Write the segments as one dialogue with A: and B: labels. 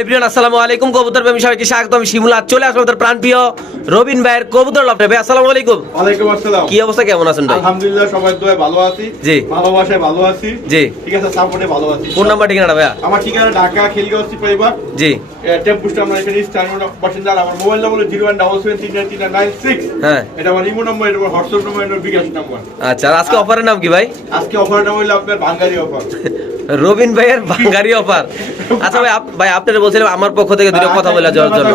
A: Everyone আসসালামু আলাইকুম। কবুতর প্রেমী সবাইকে স্বাগত শিমুলা চলে আসলাম আমাদের প্রাণপ্রিয় রবিন ভাইয়ের কবুতর লফটে। ভাই আসসালামু আলাইকুম।
B: ওয়ালাইকুম আসসালাম।
A: কি অবস্থা? কেমন আছেন ভাই?
B: আলহামদুলিল্লাহ সবাই দোয়া ভালো আছি।
A: জি।
B: ভালোবাসায় ভালো আছি।
A: জি।
B: ঠিক আছে সাপোর্টে ভালো আছি।
A: কোন নাম্বার ঠিকানা ভাইয়া?
B: আমার ঠিকানা ঢাকা খিলগাঁও
A: জি।
B: টেম্পু আমার এখানে স্থানীয় বাসিন্দা আমার mobile number zero one double seven তিন নাইন তিন নাইন সিক্স।
A: হ্যাঁ।
B: এটা আমার ইমো নম্বর এটা আমার হোয়াটসঅ্যাপ নম্বর এটা বিকাশ নম্বর।
A: আচ্ছা আর আজকে অফারের নাম কি ভাই?
B: আজকে অফারটা হইল আপনার বাঙালি অফার।
A: রবিন ভাইয়ের বাঙ্গারি অফার আচ্ছা ভাই ভাই আপনারা বলছিলাম আমার পক্ষ থেকে দুটো কথা বলে যাওয়ার জন্য।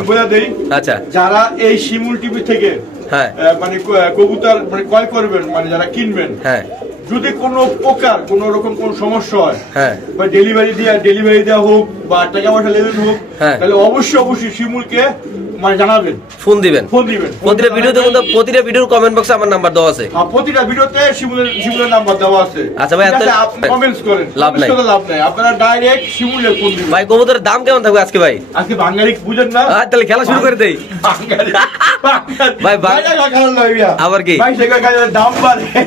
A: আচ্ছা।
B: যারা এই শিমুল টিভি থেকে
A: হ্যাঁ।
B: মানে কবুতর মানে ক্রয় করবেন মানে যারা কিনবেন
A: হ্যাঁ।
B: যদি কোনো প্রকার কোনো রকম কোনো সমস্যা হয়
A: হ্যাঁ।
B: বা ডেলিভারি দেওয়া ডেলিভারি দেওয়া হোক বা টাকা পয়সা লেনদেন হোক
A: হ্যাঁ।
B: তাহলে অবশ্যই অবশ্যই শিমুলকে মানে জানাবেন?
A: ফোন দিবেন।
B: ফোন দিবেন।
A: প্রতিটা ভিডিওতে কিন্তু প্রতিটা ভিডিওর কমেন্ট বক্সে আমার নাম্বার দেওয়া আছে।
B: আর প্রতিটা ভিডিওতে শিমুলের শিমুলের নাম্বার দেওয়া আছে।
A: আচ্ছা ভাই, এত-
B: কমেন্টস করেন।
A: লাভ নাই।
B: লাভ নাই। আপনারা ডাইরেক্ট শিমুলের ফোন দিবেন।
A: ভাই কবুতরের দাম কেমন থাকবে আজকে ভাই?
B: আজকে বাঙালি বুঝেন না?
A: তাহলে খেলা শুরু করে দেই।
B: বাঙালি
A: ভাই,
B: খেলা
A: আবার কি?
B: ভাই দাম বাড়ে।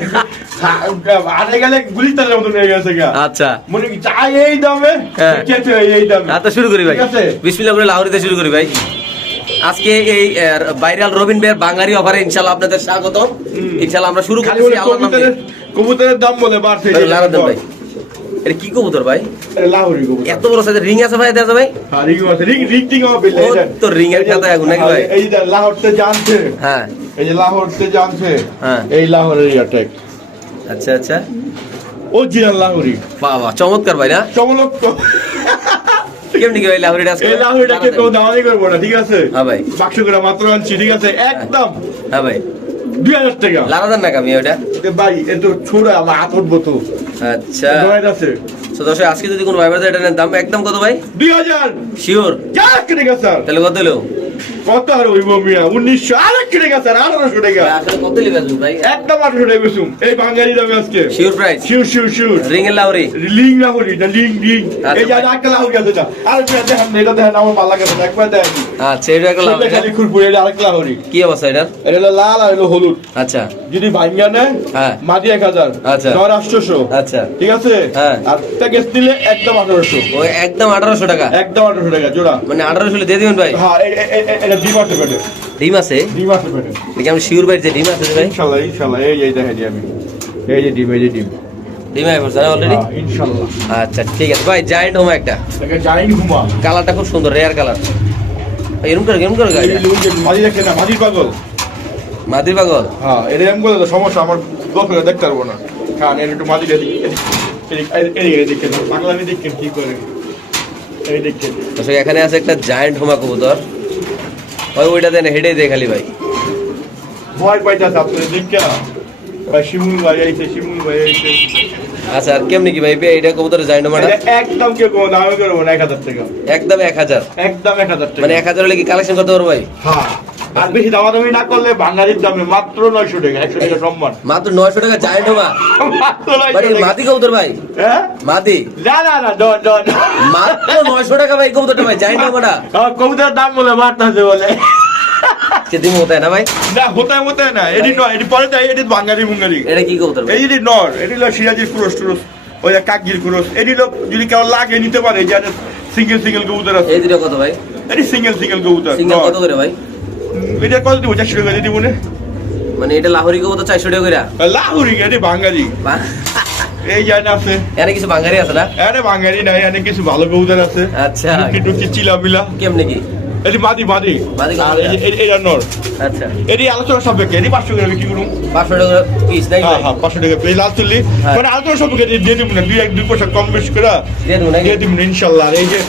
B: আরে গেলে গুলিস্তানের মতন হয়ে গেছে
A: আচ্ছা।
B: মনে কি চাই এই দামে
A: হ্যাঁ।
B: এই দামে।
A: আচ্ছা শুরু করি ভাই। বিসমিল্লাহ করে লাহোরিতে শুরু করি ভাই। আজকে এই ভাইরাল রবিন ভাইয়ের বাঙালি অফারে ইনশাআল্লাহ আপনাদের স্বাগত ইনশাআল্লাহ আমরা শুরু করছি
B: কবুতরের দাম বলে বাড়ছে।
A: ভাই, এটা কি কবুতর ভাই?
B: এটা লাহোরি কবুতর।
A: এত বড় সাইজের রিং আছে ভাই আছে ভাই?
B: হ্যাঁ, রিং আছে। রিং রিং টিং হবে
A: তো ring এর খাতা এখন নাকি ভাই?
B: এই যে লাহোরতে জানছে।
A: হ্যাঁ।
B: এই যে লাহোরতে জানছে।
A: হ্যাঁ।
B: এই লাহোরের অ্যাটাক
A: আচ্ছা আচ্ছা।
B: ও জিরান লাহোরি
A: বাবা চমৎকার ভাই না?
B: চমলক তো
A: কেমনি কি লাহোরিটা
B: এই কেউ দামানি করব না ঠিক আছে?
A: হ্যাঁ ভাই।
B: বাক্স করে মাত্র আনছি ঠিক আছে? একদম।
A: হ্যাঁ ভাই।
B: দুই হাজার টাকা।
A: না কামি ওটা
B: ভাই এ তো ছোড়া আমার হাত উঠবো তো।
A: আচ্ছা।
B: আছে
A: তো দর্শক আজকে যদি কোনো ভাইবার দাম একদম কত ভাই?
B: দুই হাজার।
A: শিওর
B: কেটে গেছে
A: তাহলে কত হলো?
B: কত আর হইব মিয়া উনিশশো আরেক কেটে গেছে স্যার আঠারোশো টাকা।
A: ভাই, কত
B: একদম আঠারোশো টাকা বেসুম এই বাঙালি দামে আজকে।
A: Sure price
B: sure sure sure
A: ring এর লাহোরি
B: লিং না লিং লিং এই যে
A: ভাই।
B: আরেকটা আছে এটা। আর দেখেন এটা দেখেন আমার ভালো লাগে না একবার দেখেন।
A: আচ্ছা এটা একটা লাহোরি
B: খালি খুরপুর এটা আরেকটা লাহোরি
A: কি অবস্থা এটা
B: এটা হলো লাল আর হলো হলুদ।
A: আচ্ছা।
B: যদি ভাঙ্গা নেয়
A: হ্যাঁ।
B: মাটি এক হাজার
A: আচ্ছা।
B: নয় আটশোশো।
A: আচ্ছা।
B: ঠিক আছে?
A: হ্যাঁ।
B: আর প্যাকেজ নিলে একদম আঠারোশো।
A: ওই একদম আঠারোশো টাকা?
B: একদম আঠারোশো টাকা জোড়া।
A: মানে আঠারোশো দিয়ে দিবেন ভাই?
B: হ্যাঁ এটা ডিম আছে পেটে।
A: ডিম আছে?
B: ডিম আছে পেটে।
A: দেখি আমি শিওর ভাই যে ডিম আছে ভাই?
B: এই এই দিই আমি। এই যে ডিম এই যে ডিম।
A: ডিম আই পড়ছে অলরেডি
B: হ্যাঁ,
A: আচ্ছা ঠিক আছে। ভাই জায়েন্ট হোম একটা।
B: ঘুমা
A: কালারটা খুব সুন্দর রেয়ার কালার। এরকম করে এরকম করে
B: দেখে না মাঝির পাগল।
A: পাগল?
B: হ্যাঁ এরকম করে তো সমস্যা আমার দেখতে পারব না। এর একটু
A: এখানে আছে একটা জায়েন্ট হোমা কবুতর। ওই ওইটা দেন হেডে দে খালি ভাই।
B: ভয় পাইতেছে আপনি দেখছেন ভাই শিমুল ভাই আইছে শিমুল ভাই আইছে।
A: আচ্ছা আর কেমনি কি ভাই এটা কবুতরের হোমাটা
B: মানে একদম কেউ কোনো দামে করব না এক হাজার টাকা।
A: একদম এক হাজার?
B: একদম এক হাজার টাকা।
A: মানে এক হাজার হলে কি কালেকশন করতে পারব ভাই?
B: হ্যাঁ। আর বেশি দামাদামি না করলে বাঙালির দামে মাত্র নয়শো টাকা একশো টাকা সম্মান।
A: মাত্র নয়শো টাকা ভাই
B: টাকা।
A: মাদি কবুতর ভাই?
B: হ্যাঁ?
A: মাদি?
B: না না না ডন ডন
A: মাত্র নয়শো টাকা ভাই কবুতরটা ভাই জায়েন্ট হোমাটা
B: কবুতরের দাম বলে মারতেছে বলে।
A: না ভাই?
B: না হতে হতে না। এটি নয় এটি পরে যাই এটি বাঙালি মুঙ্গালি
A: এটা কি কবুতর
B: এই যে নর এটি হলো সিরাজির ক্রোশ টুরোস ওই কাকগির ক্রোশ এটি লোক যদি কেউ লাগে নিতে পারে যে সিঙ্গেল সিঙ্গেল কবুতর আছে।
A: এই দুটো কত ভাই?
B: এটি সিঙ্গেল সিঙ্গেল কবুতর
A: সিঙ্গেল কত করে ভাই?
B: এটা কত দিব চারশো টাকা দিব না।
A: মানে এটা লাহোরি কবুতর চারশো টাকা করে
B: লাহুরি এটি বাঙালি? এই জায়গা আছে।
A: এখানে কিছু বাঙালি আছে না?
B: আরে বাঙালি নাই এখানে কিছু ভালো কবুতর আছে।
A: আচ্ছা।
B: টুকি টুকি চিলা মিলা
A: কেমনে কি?
B: এটি মাদি মাদি আর এটা নর।
A: আচ্ছা।
B: এটি আলোচনা সাপেক্ষে এটি পাঁচশো করে বিক্রি করুন।
A: পাঁচশো টাকা পিস নাই
B: হ্যাঁ হ্যাঁ পাঁচশো টাকা এই লাল তুললি। মানে আলোচনা সাপেক্ষে দিয়ে- দিব না দুই এক দুই পয়সা কম বেশি করে
A: দিয়ে দেবো নাকি?
B: দিয়ে দিব না ইনশাল্লাহ। এই যে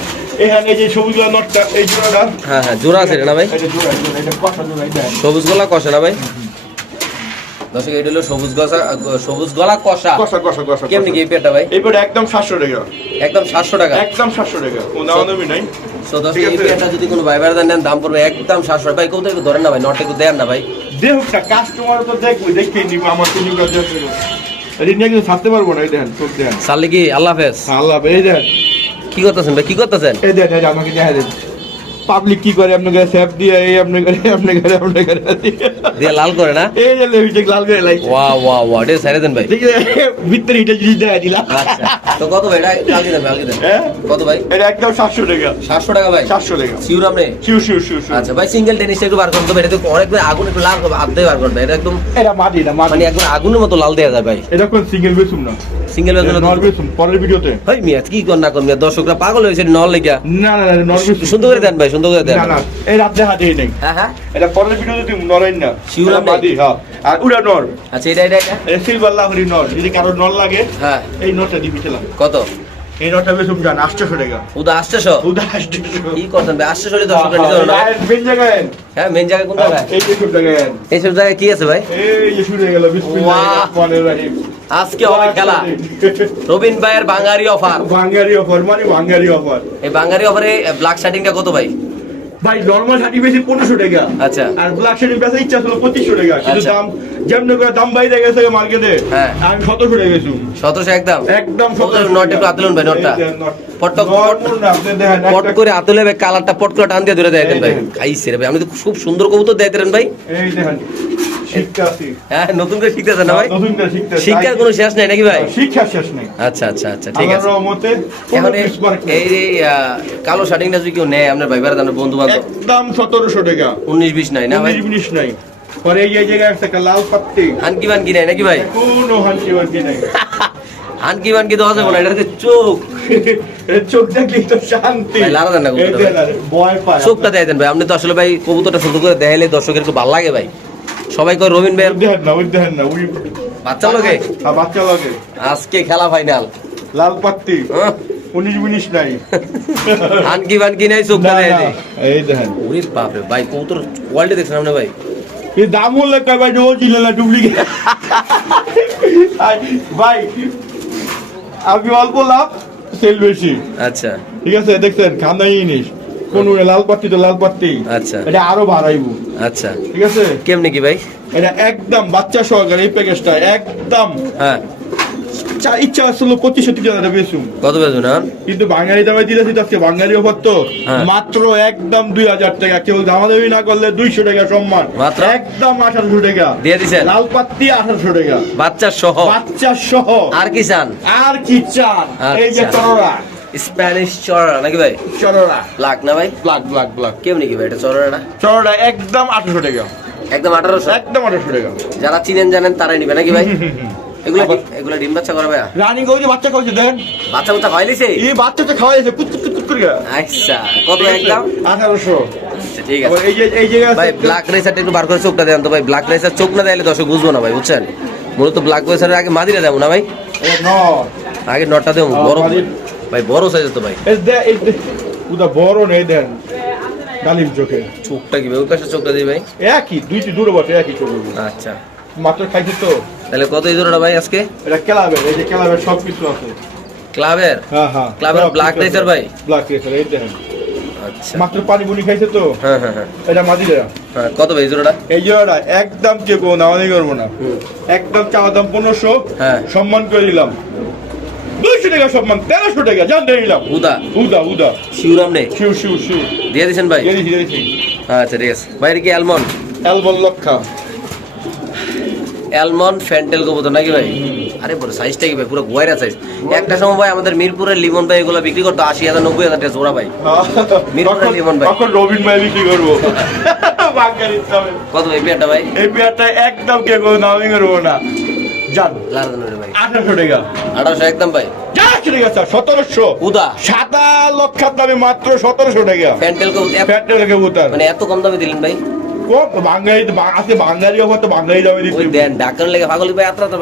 B: এখানে যে সবুজ লাল নটটা এই জোড়াটা।
A: হ্যাঁ হ্যাঁ জোড়া আছে না ভাই?
B: এটা জোড়া জোড়া এটা কষা জোড়া এটা
A: সবুজ গলা কষা না ভাই? দর্শক এটা হলো সবুজ গসা সবুজ গলা কষা।
B: কষা কষা কষা
A: কেমনি কি পেটটা ভাই?
B: এই পেটা একদম সাতশো টাকা।
A: একদম সাতশো টাকা?
B: একদম সাতশো টাকা। কোনো দাম দামি নাই।
A: সো দর্শক এই
B: আছে।
A: পেটটা যদি কোনো ভাই ভাইরা নেন দাম পড়বে একদম সাতশো টাকা। ভাই কোথাও একটু ধরেন না ভাই নট একটু দেন না ভাই।
B: দেখুকটা কাস্টমার তো দেখব দেখে নিব আমার কিছু কাছে এটি নিয়ে কিন্তু থাকতে পারব না এই দেখেন চোখ দেখেন।
A: সাল্লি কি? আল্লাহ হাফেজ।
B: আল্লাহ এই দেখেন।
A: কি করতেছেন ভাই? কি করতেছেন?
B: এই দেখেন এই আমাকে দেখা দেন। পাবলিক কি করে আপনার কাছে স্যাপ দিয়ে এই আপনার কাছে আপনার কাছে আপনার কাছে
A: দিয়ে। লাল করে না?
B: এই যে লিপস্টিক লাল করে লাগছে
A: ওয়া ওয়া ওয়া এটা ছেড়ে দেন ভাই।
B: ভিতরে এটা জিনিস দেয় দিলাম।
A: আচ্ছা তো কত ভাই? এটা কালকে দেন কালকে দেন।
B: হ্যাঁ?
A: কত ভাই?
B: এটা একদম সাতশো টাকা।
A: সাতশো টাকা ভাই?
B: সাতশো টাকা।
A: শিউর আপনি?
B: শিউ শিউ শিউ
A: আচ্ছা ভাই সিঙ্গেল টেনিসটা একটু বার করুন তো এটা তো অনেক ভাই আগুন একটু লাল করবে আধে বার করবে এটা একদম
B: এটা মাটি না
A: মানে একদম আগুনের মতো লাল দেওয়া যায় ভাই।
B: এটা কোন সিঙ্গেল বেসুম না।
A: সিঙ্গেল
B: নর বেসুম পরের ভিডিওতে।
A: ভাই মিয়া কি কর না কর মিয়া দর্শকরা পাগল হয়েছে নল লেগা
B: না না না
A: সুন্দর করে দেন ভাই সুন্দর করে দেন।
B: না না এই রাত্রে হাতে নেই।
A: হ্যাঁ হ্যাঁ।
B: এটা পরের ভিডিওতে তুমি নরাইন না।
A: শিউরা
B: বাদি হ্যাঁ। আর উড়া নর।
A: আচ্ছা এটা এটা এটা।
B: সিলভার লাহরি নর যদি কারও নর লাগে
A: হ্যাঁ।
B: এই নরটা দিবি
A: কত?
B: এই নরটা বেসুম জান আটশোশো টাকা।
A: উদা আসতেছো
B: উদা আটশোশো
A: কি করছেন ভাই আসতে সরি নিতে না
B: মেন জায়গায়।
A: হ্যাঁ মেন জায়গায় কোন জায়গায়।
B: এই সব জায়গায়
A: কি আছে ভাই?
B: এই শুরু হয়ে গেল
A: আজকে হবে খেলা। রবিন ভাইয়ের বাঙালি অফার।
B: বাঙ্গারি অফার মানে অফার।
A: এই বাঙালি অফারে ব্ল্যাক শার্টিংটা কত ভাই?
B: ভাই নর্মাল হাঁটি বেশি পনেরোশো টাকা।
A: আচ্ছা।
B: আর ব্ল্যাক বেচা ইচ্ছা ছিল পঁচিশশো টাকা। কিন্তু
A: আচ্ছা।
B: দাম যেমন করে দাম বাইরে গেছে মার্কেটে
A: হ্যাঁ।
B: আমি সতেরোশো টাকা গেছি
A: সতেরোশো একদম?
B: একদম
A: নট একটু আতলুন ভাই নটটা পট করে আতলে ভাই কালারটা পট করে টান দিয়ে ধরে দেয় ভাই। খাইছে রে ভাই। আপনি তো খুব সুন্দর কবুতর দেয় ভাই।
B: এই দেখেন।
A: হ্যাঁ নতুন করে শিখতেছেন না ভাই?
B: নতুন করে শিখতে
A: শিক্ষার কোনো শেষ নাই নাকি ভাই?
B: শিক্ষা শেষ নেই।
A: আচ্ছা আচ্ছা আচ্ছা ঠিক আছে।
B: রহমতে
A: এখন এই-
B: piece mark নেই।
A: এই এই, আহ, কালো শার্টিংটা যদি কেউ নেয় আপনার ভাই আপনার বন্ধু বান্ধব
B: একদম সতেরোশো টাকা।
A: উনিশ বিশ নাই না ভাই?
B: উনিশ মিনিট নাই। পরে এই জায়গায় একটা লাল পাত্তি
A: হানকি বানকি নাই নাকি ভাই?
B: কোনো হাসি বাকি নাই।
A: হানকি বানকি দেওয়া যাবে না এটা হচ্ছে চোখ।
B: এর চোখ দেখলে তো শান্তি।
A: ভাই, লারা দেন না
B: এই
A: কবুতরটা
B: দেন আরে, ভয় পায়
A: চোখটা দেয় দেন ভাই আপনি তো আসলে ভাই কবুতরটা সুন্দর করে দেখাইলে দর্শকের খুব ভালো লাগে ভাই। সবাই কয় রবিন ভাই?
B: দেখেন না ওই দেখেন না ওই
A: বাচ্চা লোকে
B: হ্যাঁ, বাচ্চা লাগে।
A: আজকে খেলা ফাইনাল
B: লাল পাত্তি উনিশ মিনিট নাই।
A: হানকি বানকি নাই
B: না,
A: দেয়
B: এই দেখেন।
A: ওরে বাপরে ভাই কবুতর কোয়ালিটি দেখছেন আপনি ভাই?
B: এই দাম হলে কয় ও ছিল না ডুপ্লিকেট ভাই আমি অল্প লাভ সেল বেশি।
A: আচ্ছা।
B: ঠিক আছে দেখছেন খান্দাই জিনিস। কোন লাল পাত্তি তো লাল পাত্তি
A: আচ্ছা।
B: এটা আরও বাড়াইবো।
A: আচ্ছা।
B: ঠিক আছে?
A: কেমনি কি ভাই?
B: এটা একদম বাচ্চা সহকারে এই প্যাকেজটা একদম।
A: হ্যাঁ।
B: ইচ্ছা আসলে পঁচিশশো তিরিশ হাজার বেশুম
A: কত বেজন না
B: কিন্তু বাঙালি দামে দিতেছি আজকে বাঙালি অফার তো
A: হ্যাঁ।
B: মাত্র একদম দুই হাজার টাকা। কেউ দামাদামি না করলে দুইশো টাকা সম্মান।
A: মাত্র?
B: একদম আঠারোশো টাকা।
A: দিয়ে দিছেন?
B: লাল পাত্তি আঠারোশো টাকা।
A: বাচ্চা সহ?
B: বাচ্চা সহ।
A: আর কি চান?
B: আর কি চান? এই যে
A: আচ্ছা। স্প্যানিশ চড়া নাকি ভাই?
B: চররা
A: ব্ল্যাক না ভাই?
B: ব্লাক ব্লাক ব্লাক
A: কেমনি কি ভাই এটা চড়াটা
B: চররা একদম আঠারোশো টাকা।
A: একদম আঠারোশো?
B: একদম আঠারোশো টাকা।
A: যারা চিনেন জানেন তারাই নিবে নাকি ভাই? এগুলো এগুলো ডিম বাচ্চা করে ভাই
B: রানিং করেছে বাচ্চা করেছে দেখেন।
A: বাচ্চা বাচ্চা নিছে
B: এই বাচ্চাটা খাওয়া যাচ্ছে কুচ কুচ কুচ কুচ করে।
A: আচ্ছা কত একদম?
B: আঠারোশো।
A: আচ্ছা ঠিক আছে।
B: এই যে এই
A: ভাই ব্ল্যাক রাইসারটা একটু বার করে চোখটা দেন তো ভাই। ব্ল্যাক রাইসার চোখ না দিলে দর্শক বুঝব না ভাই বুঝছেন? মূলত ব্ল্যাক রাইসারের আগে মাদিরা দেবো না ভাই? আগে নটটা দেবো বড়। ভাই বড় সাইজ তো ভাই।
B: এই দে এই দে- ওটা বড় নেই দেন। ডালিম চোখে।
A: চোখটা কি ভাই? ওই পাশে চোখটা দিই ভাই।
B: একই দুইটি দূরে বসে একই চোখে
A: আচ্ছা।
B: মাত্র খাইছি তো।
A: তাহলে কত এই জোড়াটা ভাই আজকে?
B: এটা ক্লাবের এই যে ক্লাবের সব কিছু আছে।
A: ক্লাবের?
B: হ্যাঁ হ্যাঁ।
A: ক্লাবের black racer ভাই?
B: ব্ল্যাক রেসার এই দেখেন।
A: আচ্ছা।
B: মাত্র পানি বুনি খাইছে তো?
A: হ্যাঁ হ্যাঁ হ্যাঁ।
B: এটা মাদিরা
A: হ্যাঁ কত ভাই জোড়াটা?
B: এই জোড়াটা একদম কে কোনো নামানি করব না। একদম চাওয়া দাম পনেরোশো।
A: হ্যাঁ।
B: সম্মান করে দিলাম। দুইশো টাকা সম্মান তেরোশো টাকা জান দিয়ে দিলাম
A: উদা
B: উদা উদা
A: শিউরাম নেই
B: শিউ শিউ শিউ
A: দিয়ে দিছেন ভাই?
B: দিয়েছি দিয়েছি
A: আচ্ছা ঠিক আছে। ভাই এটা কি অ্যালমন্ড
B: লক্ষা।
A: অ্যালমন্ড ফ্যান্টেল কবুতর নাকি ভাই? আরে বড় সাইজটা কি ভাই? পুরো গোয়ারা সাইজ একটা সময় ভাই আমাদের মিরপুরের লিমন ভাই এগুলো বিক্রি করতো আশি হাজার নব্বই হাজার টাকা জোড়া ভাই। মিরপুরের লিমন ভাই।
B: তখন রবিন ভাই বিক্রি করব।
A: কত ভাই পেয়ারটা ভাই?
B: এই পেয়ারটা একদম কে কোনো করব না। জান
A: লাল
B: আঠারোশো টাকা।
A: আঠারোশো একদম ভাই।
B: চারশো টাকা স্যার সতেরোশো।
A: উদা।
B: সাদা লক্ষার দামে মাত্র সতেরোশো টাকা।
A: ফ্যান্টেল কবুতর।
B: ফ্যাটটা লেগে বুতার
A: মানে এত কম দামে দিলেন ভাই?
B: কম? বাঙালি আছে বাঙালি অফার তো বাঙালি দামে দিচ্ছি।
A: দেন ঢাকার লেগে পাগল ভাই আত্রা তো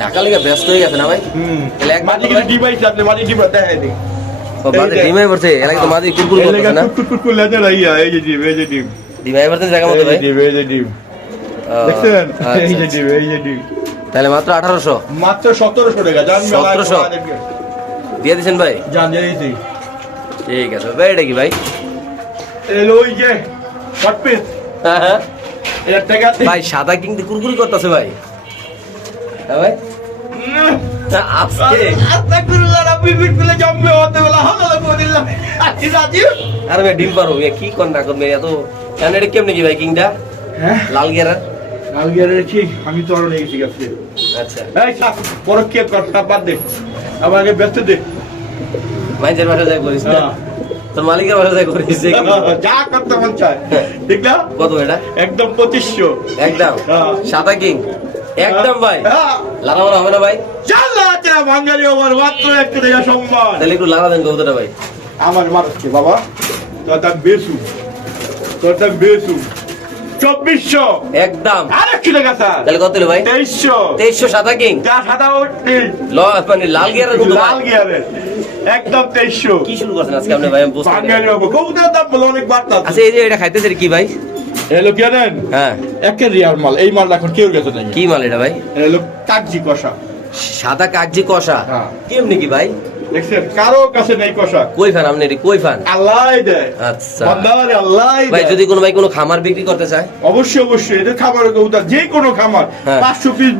A: ঢাকা লেগে ব্যস্ত হয়ে গেছে না ভাই? তাহলে এক
B: মাটি কিন্তু ডিভাইস আছে মাটি ডিভাইস দেখাই দিই
A: ও, মাঝে
B: এই দেখ।
A: ডিমে পড়ছে এর আগে তো মাঝে কুরকুর করতেছে না
B: টুক টুক টুক করে লেজে রাইয়া, এই যে ডিম এই যে ডিম।
A: ডিমে পড়ছে জায়গা মতো ভাই।
B: ডিম এই যে ডিম। দেখছেন
A: আচ্ছা,
B: এই যে
A: আচ্ছা।
B: ডিম এই যে ডিম।
A: তাহলে মাত্র আঠারোশো?
B: মাত্র সতেরোশো টাকা জান মেলায়
A: 1700
B: তোমাদেরকে।
A: দিয়ে দিচ্ছেন ভাই?
B: জান
A: ঠিক আছে ভাই এটা কি ভাই?
B: ওই যে শর্ট পিস
A: হ্যাঁ হ্যাঁ। ভাই সাদা কিং কুরকুরি করতেছে ভাই। হ্যাঁ ভাই। আরে ভাই ডিম পারো কি না করবে এত কেমনে কি ভাই কিংটা?
B: হ্যাঁ।
A: লাল গেরার
B: লাল গিয়ারের আমি তো আরও লেগেছি গেছে
A: আচ্ছা।
B: এই সাপ বড় কর সাপ বাদ দে। আমার ব্যস্ত দে।
A: মাইজের বাসা যায় করিস না?
B: হ্যাঁ।
A: তোর মালিকের বাসা যায় করিস
B: যা করতে মন চায়। ঠিক না?
A: কত এটা?
B: একদম পঁচিশশো।
A: একদম?
B: হ্যাঁ।
A: সাদা কিং? একদম ভাই।
B: হ্যাঁ।
A: মারা হবে না ভাই?
B: চাল্লা আছে বাঙালি মাত্র একটু টাকা সম্মান।
A: তাহলে একটু লারা দেন কবুতরটা ভাই।
B: আমার মারছে বাবা। তোর দাম বেসু তোর দাম বেসু চব্বিশশো।
A: একদম।
B: আর একটু টাকা স্যার
A: তাহলে কত হলো ভাই?
B: তেইশশো।
A: তেইশশো সাদা কিং?
B: সাদা
A: মানে লাল গিয়ারের
B: লাল গিয়ারের। একদম তেইশশো।
A: কি শুরু করছেন আজকে আপনি ভাই।
B: বাঙালি কবুতরের দাম বলে অনেক বার্তা
A: আচ্ছা এই যে এটা খাইতেছে কি ভাই?
B: কি জানেন?
A: হ্যাঁ।
B: একের রিয়ার মাল। এই মাল এখন কেউ গেছে
A: কি মাল এটা ভাই?
B: কাগজি কষা।
A: সাদা কাগজি কষা।
B: হ্যাঁ।
A: কেমনি কি ভাই?
B: দেখছেন? কারও কাছে নেই কষা
A: কই ফান আপনি কই ফান?
B: আল্লাহ দেয়।
A: আচ্ছা।
B: বান্দারে আল্লাহ
A: ভাই যদি কোনো ভাই কোনো খামার বিক্রি করতে চায়?
B: অবশ্যই অবশ্যই। এটা খাবারের কবুতর যে কোনো খামার।
A: হ্যাঁ।
B: Piece piece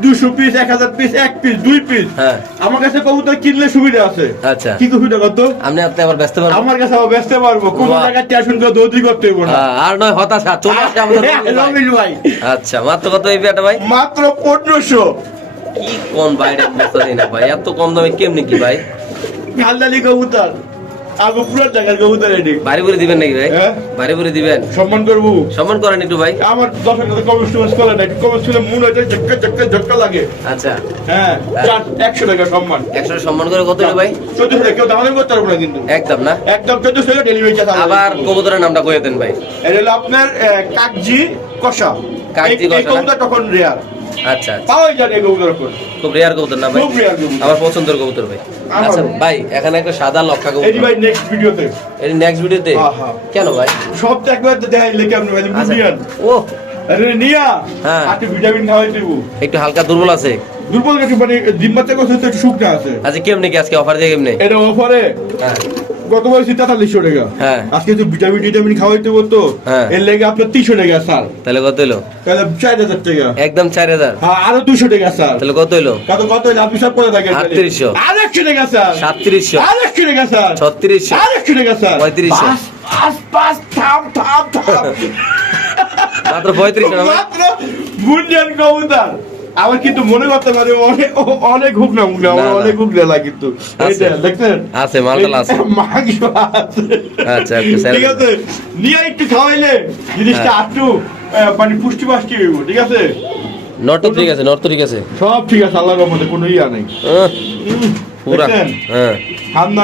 B: piece piece piece
A: হ্যাঁ।
B: আমার কাছে কবুতর কিনলে সুবিধা আছে।
A: আচ্ছা।
B: কি সুবিধা কত?
A: আপনি আপনি আবার ব্যস্ত পারবেন
B: আমার কাছে আবার বেচতে পারব কোনো জায়গায় টেনশন করে দৌড়ি করতে হইব না।
A: হ্যাঁ, আর নয় হতাশা। চলে আসে আমাদের ভাই। আচ্ছা মাত্র কত এই ভাই?
B: মাত্র
A: কি কোন বাইরে ভাই। এত কম দামে কেমনি কি ভাই?
B: ঝালদালি কবুতর। আগে পুরো জায়গার কবুতর এটি।
A: বাড়ি করে দিবেন নাকি ভাই?
B: হ্যাঁ।
A: বাড়ি করে দিবেন?
B: সম্মান করব।
A: সম্মান করেন একটু ভাই।
B: আমার দর্শক কমেন্ট টমেন্ট করে না একটু কমেন্ট শুনে মনে ঝটকা ঝটকা ঝটকা লাগে।
A: আচ্ছা।
B: হ্যাঁ একশো টাকা সম্মান।
A: একশো সম্মান করে কত ভাই?
B: চোদ্দশো টাকা। কেউ দামাদামি করতে পারব না কিন্তু।
A: একদম না?
B: একদম চোদ্দশো টাকা ডেলিভারি চার্জ
A: আবার কবুতরের নামটা কয়ে দেন ভাই।
B: এটা হলো আপনার কাকজি কষা। এই
A: কষা
B: কবুতর তখন রেয়ার
A: আচ্ছা আচ্ছা।
B: পাওয়াই যায় এই কবুতর এখন
A: খুব রেয়ার কবুতর না ভাই?
B: খুব রেয়ার কবুতর।
A: আমার পছন্দের কবুতর ভাই। আচ্ছা ভাই এখানে একটা সাদা লক্ষা
B: এটি ভাই নেক্সট ভিডিওতে
A: এর নেক্সট ভিডিওতে
B: হ্যাঁ, হ্যাঁ।
A: কেন ভাই?
B: সব তো একবার দেখাই লেখে আপনি ভাই
A: আচ্ছা।
B: বুঝিয়ান।
A: ও।
B: আরে নিয়া।
A: হ্যাঁ।
B: একটু ভিটামিন খাওয়াই দেবো।
A: একটু হালকা দুর্বল আছে?
B: দুর্বল কিছু মানে জিম্মাতে কথা একটু শুকনা আছে।
A: আচ্ছা কেমনি কি আজকে অফার দিয়ে কেমনি?
B: এটা অফারে
A: হ্যাঁ।
B: গত বছর তেতাল্লিশশো টাকা।
A: হ্যাঁ।
B: আজকে তো ভিটামিন টিটামিন খাওয়াইতে তো।
A: হ্যাঁ।
B: এর লেগে আপনার তিনশো টাকা স্যার।
A: তাহলে কত হলো
B: তাহলে চার হাজার টাকা।
A: একদম চার হাজার।
B: হ্যাঁ আরও দুশো টাকা স্যার।
A: তাহলে কত হলো
B: কত কত হইল? আপনি সব করে থাকেন
A: আটত্রিশশো।
B: আর একশো টাকা স্যার।
A: সাতত্রিশশো।
B: আর একশো টাকা স্যার।
A: ছত্রিশশো।
B: আর একশো টাকা স্যার।
A: পঁয়ত্রিশশো।
B: পাঁচ, পাঁচ, থাম, থাম, থাম।
A: মাত্র পঁয়ত্রিশশো?
B: মাত্র বুঝলেন কবুতর। আমার কিন্তু মনে করতে পারে অনেক অনেক আমার
A: না
B: কিন্তু।
A: আছে।
B: দেখছেন?
A: আছে, মালটাল আছে।
B: মাংস আছে
A: আচ্ছা,
B: ঠিক আছে নিয়ে একটু খাওয়াইলে জিনিসটা
A: হ্যাঁ।
B: একটু মানে পুষ্টি পাষ্টি হইব ঠিক আছে?
A: নট ঠিক আছে নট ঠিক আছে।
B: সব ঠিক আছে আল্লাহর রহমতে কোনো ইয়া নেই।
A: পুরা। হ্যাঁ।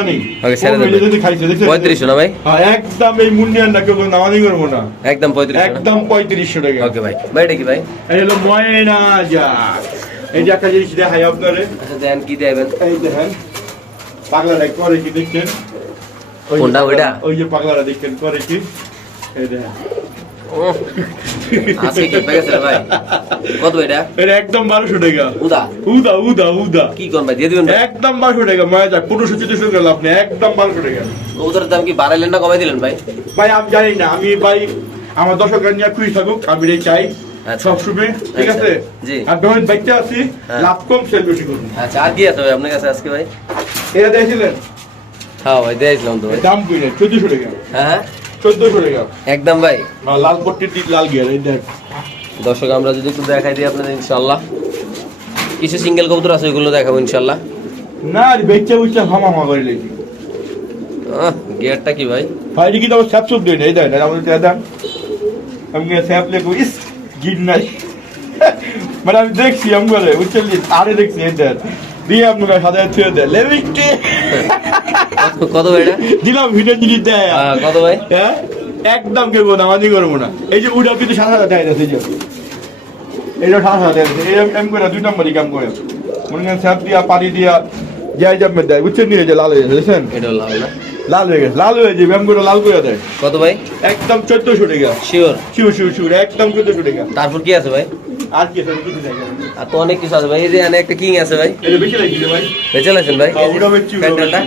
B: নেই
A: ওকে, ছেড়ে দেবে। পঁয়ত্রিশশো না ভাই?
B: হ্যাঁ, একদম এই মুন্ডিয়ানটা কেউ নামাজি করব না।
A: একদম পঁয়ত্রিশশো। না
B: একদম পঁয়ত্রিশশো টাকা।
A: ওকে ভাই। ভাই এটা কি ভাই?
B: এই হলো ময়না যা এই যে একটা জিনিস দেখাই আপনারে।
A: আচ্ছা দেন কি দেবেন?
B: এই দেখেন পাগলাটা করে কি দেখছেন?
A: কোনটা ওইটা?
B: ওই যে পাগলাটা দেখছেন করে কি? এই দেখেন।
A: আজকে কি পেয়ে রে ভাই? কত এটা?
B: এটা একদম বারোশো টাকা।
A: উদা?
B: উদা উদা উদা।
A: কি কোন ভাই? দিয়ে দিবেন
B: একদম বারোশো টাকা। মায়া যাক পনেরোশো টাকা লাভ নেই একদম বারোশো টাকা।
A: কবুতরের দাম কি বাড়াইলেন না কমাই দিলেন ভাই?
B: ভাই আমি জানি না। আমি ভাই আমার দর্শকরা নিয়ে খুশি থাকুক। আমি এটাই চাই।
A: আচ্ছা।
B: ঠিক
A: আচ্ছা।
B: আছে। আর যখন আছি
A: হ্যাঁ।
B: লাভ কম সেল বেশি করুন।
A: আচ্ছা আর কি আছে ভাই আপনার কাছে আজকে ভাই?
B: এটা দেখছিলেন?
A: হ্যাঁ ভাই দিয়েছিলাম তো
B: দাম কই না চোদ্দশো টাকা।
A: হ্যাঁ হ্যাঁ।
B: চোদ্দশো টাকা।
A: একদম ভাই।
B: লাল পট্টির দিক লাল গিয়ার এই দেখ।
A: দর্শক আমরা যদি একটু দেখাই দিই আপনাদের ইনশাল্লাহ কিছু সিঙ্গেল কবুতর আছে ওইগুলো দেখাবো ইনশাল্লাহ
B: না বেচা বুচা হামা হামা করে লেগি
A: গিয়ারটা কি ভাই?
B: ভাই কি তো স্যাপ সুপ দিয়ে দেয় না আমাদের দাদা আমি স্যাপ লেগো ইস গিট নাই। মানে আমি দেখছি আমি বলে বুঝছেন আরে দেখছি এই দেখ। দিয়ে আপনাকে সাদা থুয়ে দেয়। লেবিকটে
A: কত- ভাই
B: দিলাম ভিডিও জিনিস দেয়।
A: কত ভাই?
B: হ্যাঁ? একদম কেউ নামাজি করব না। এই যে উড়া কিন্তু সাদা সাদা দেয় যে। এইটা সাদা সাদা দেয়। এই এম করে দুই নম্বরই কাম করে। মনে করেন স্যাপ দিয়া পানি দিয়া যাই যাবে দেয়। বুঝছেন নিয়ে যে লাল হয়ে বুঝছেন
A: এটা লাল না।
B: লাল হয়ে গেছে লাল হয়ে যাবে এম লাল করে দেয়।
A: কত ভাই?
B: একদম চোদ্দশো টাকা।
A: শিওর
B: শিউ শিউ শিউ একদম চোদ্দশো টাকা।
A: তারপর কি আছে ভাই?
B: আর কি আছে কিছু নাই
A: আর তো অনেক কিছু আছে ভাই এই যে একটা কিং আছে ভাই।
B: এটা বেশি লাগিছে ভাই।
A: বেচে লাইছেন ভাই?
B: ওটা বেশি ওটা ওটা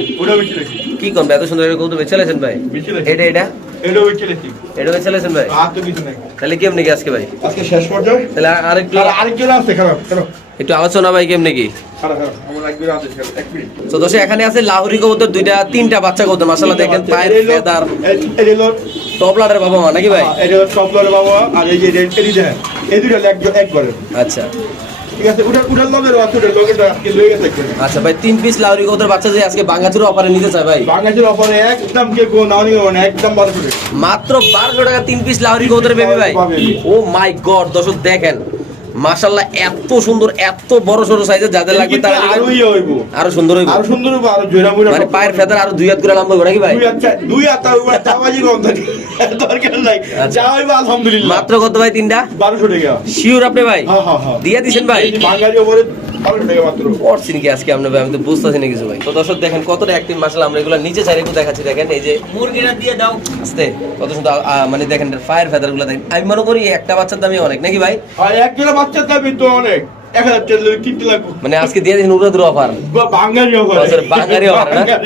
A: কি কোন এত সুন্দর একটা কবুতর বেচে লাইছেন ভাই? এটা এটা?
B: এটা বেশি লাগছে
A: এটা বেচে লাইছেন ভাই?
B: আর তো কিছু নাই।
A: তাহলে কেমনি কি আজকে ভাই?
B: আজকে শেষ পর্যায়ে।
A: তাহলে আর
B: আর আরেকজন আছে খারাপ খারাপ
A: একটু আলোচনা ভাই কেমনি কি? তো দোষে এখানে আছে লাহোরি কবুতর দুইটা তিনটা বাচ্চা কবুতর। দেখেন পায়ের ফেদার। টপলারের বাবা মা নাকি ভাই?
B: এটা হলো বাবা আর এই যে দেখেন এই দুটো
A: আচ্ছা। আচ্ছা ভাই তিন পিস লাহোরি কবুতর বাচ্চা যে আজকে বাঙ্গাচুর অফারে নিতে চায় ভাই?
B: অফারে একদম কে গো নাও নিও না একদম বারোশো টাকা।
A: মাত্র বারোশো টাকা তিন পিস লাহোরি কবুতরের বেবি ভাই। ও মাই গড দর্শক দেখেন। মাশাল্লাহ এত সুন্দর এত বড় সরু সাইজের যাদের লাগবে তারা
B: আরও ইয়ে হইব।
A: আরও সুন্দর হইব।
B: আরও সুন্দর হইব আরও জোড়া মুড়া
A: মানে পায়ের ফেদার আরও দুই হাত করে লম্বা হবে নাকি ভাই?
B: দুই হাত দুই হাত তার উপরে কম থাকে দরকার নাই।
A: আচ্ছা।
B: যা হইব আলহামদুলিল্লাহ।
A: মাত্র কত ভাই তিনটা?
B: 1200 টাকা।
A: শিওর আপনি ভাই?
B: হ্যাঁ হ্যাঁ হ্যাঁ।
A: দিয়া দিছেন ভাই?
B: বাঙালি ওপরে বারোশো টাকা মাত্র।
A: পড়ছেন কি আজকে আপনি আমি তো বুঝতেছি না কিছু ভাই। তো দর্শক দেখেন কতটা অ্যাক্টিভ মাসাল আমরা এগুলো নিচে চাই একটু দেখাচ্ছি। দেখেন এই যে
C: মুরগিটা দিয়ে দাও।
A: আস্তে কত সুন্দর আ, আ, মানে দেখেন ফায়ার ফেদারগুলো দেখেন। আমি মনে করি একটা বাচ্চার দামই অনেক নাকি ভাই?
B: এক জোড়া বাচ্চার দাম তো অনেক। এক হাজার টাকা লাগে কিনতে লাগবে।
A: মানে আজকে দিয়ে দিয়েছেন উড়ে অফার
B: বাঙালি
A: অফার না?
B: বাঙালি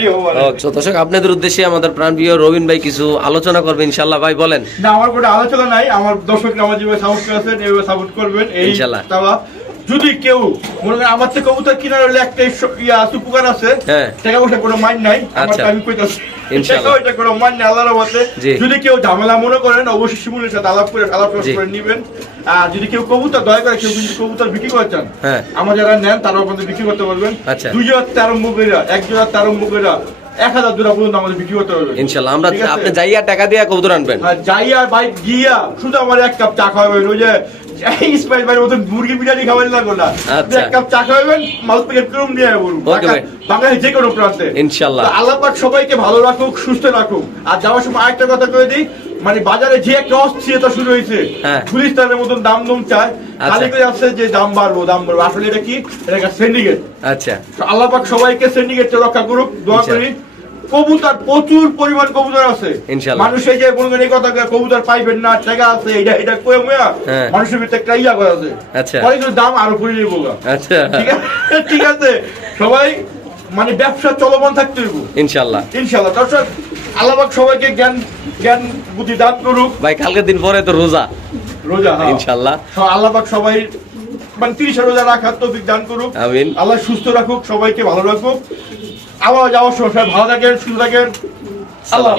B: ওপরে।
A: ও, তো দর্শক আপনাদের উদ্দেশ্যে আমাদের প্রাণপ্রিয় রবিন ভাই কিছু আলোচনা করবেন ইনশাল্লাহ ভাই বলেন।
B: না আমার কোনো আলোচনা নাই। আমার দর্শকরা আমার যেভাবে সাপোর্ট করেছেন এইভাবে সাপোর্ট করবেন।
A: ইনশাল্লাহ।
B: তারা যদি কেউ মনে করেন আমার থেকে কবুতর কিনার হলে একটা ইয়া সুপুকার আছে
A: হ্যাঁ।
B: টাকা পয়সা কোনো মাইন নাই আমার
A: আচ্ছা।
B: আমি কইতাছি। যদি কেউ ঝামেলা মনে করেন অবশ্যই শিমুলের সাথে আলাপ করে আলাপ করে নেবেন আর যদি কেউ কবুতর দয়া করে কেউ কবুতর বিক্রি করে চান
A: হ্যাঁ।
B: আমার যারা নেন তারা বিক্রি করতে পারবেন। দুই হাজার আরম্ভ করে এক হাজার আরম্ভ করে এক হাজার জোড়া পর্যন্ত আমাদের বিক্রি করতে পারবেন
A: ইনশাল্লাহ আমরা আপনি যাইয়া টাকা দিয়ে কবুতর আনবেন।
B: আর যাই আর গিয়া শুধু আমার এক কাপ চা খাওয়াবেন ওই যে ইসমাইল ভাইয়ের মতন মুরগি বিরিয়ানি খাওয়াবেন লাগল না
A: আচ্ছা।
B: এক কাপ চা খাওয়াবেন মাল প্যাকেট করুন দিয়ে বলুন বাংলাদেশ যে কোনো প্রান্তে।
A: ইনশাল্লাহ।
B: আল্লাহ পাক সবাইকে ভালো রাখুক সুস্থ রাখুক। আর যাওয়ার সময় আরেকটা কথা কয়ে দিই মানে বাজারে যে একটা অস্থিরতা শুরু হয়েছে
A: হ্যাঁ।
B: গুলিস্তানের মতন দাম দম চায়।
A: আচ্ছা।
B: খালি করে আসছে যে দাম বাড়বো দাম বাড়বো। আসলে এটা কি? এটা একটা সিন্ডিকেট
A: আচ্ছা।
B: আল্লাহ পাক সবাইকে সিন্ডিকেটটা রক্ষা করুক দোয়া করি। কবুতর প্রচুর পরিমাণ কবুতর আছে। মানুষ এই যে করেন এই কথা কবুতর পাইবেন না টাকা আছে এটা এটা কয়ে মুয়া
A: হ্যাঁ।
B: মানুষের ভিতরে একটা ইয়া করে আছে।
A: আচ্ছা।
B: দাম আরও পড়ে যাব।
A: আচ্ছা।
B: ঠিক আছে? ঠিক আছে? সবাই মানে ব্যবসা চলমান থাকতে হইব।
A: ইনশাল্লাহ
B: ইনশাল্লাহ দর্শক আল্লাহ পাক সবাইকে জ্ঞান জ্ঞান বুদ্ধি দান করুক।
A: ভাই কালকের দিন পরে তো রোজা।
B: রোজা হ্যাঁ।
A: ইনশাল্লাহ
B: সব- আল্লাহ সবাই মানে তিরিশে রোজা রাখার তৌফিক দান করুক।
A: আমিন।
B: আল্লাহ সুস্থ রাখুক সবাইকে ভালো রাখুক। আবার যাওয়ার সময় ভালো থাকেন সুস্থ থাকেন। আল্লাহ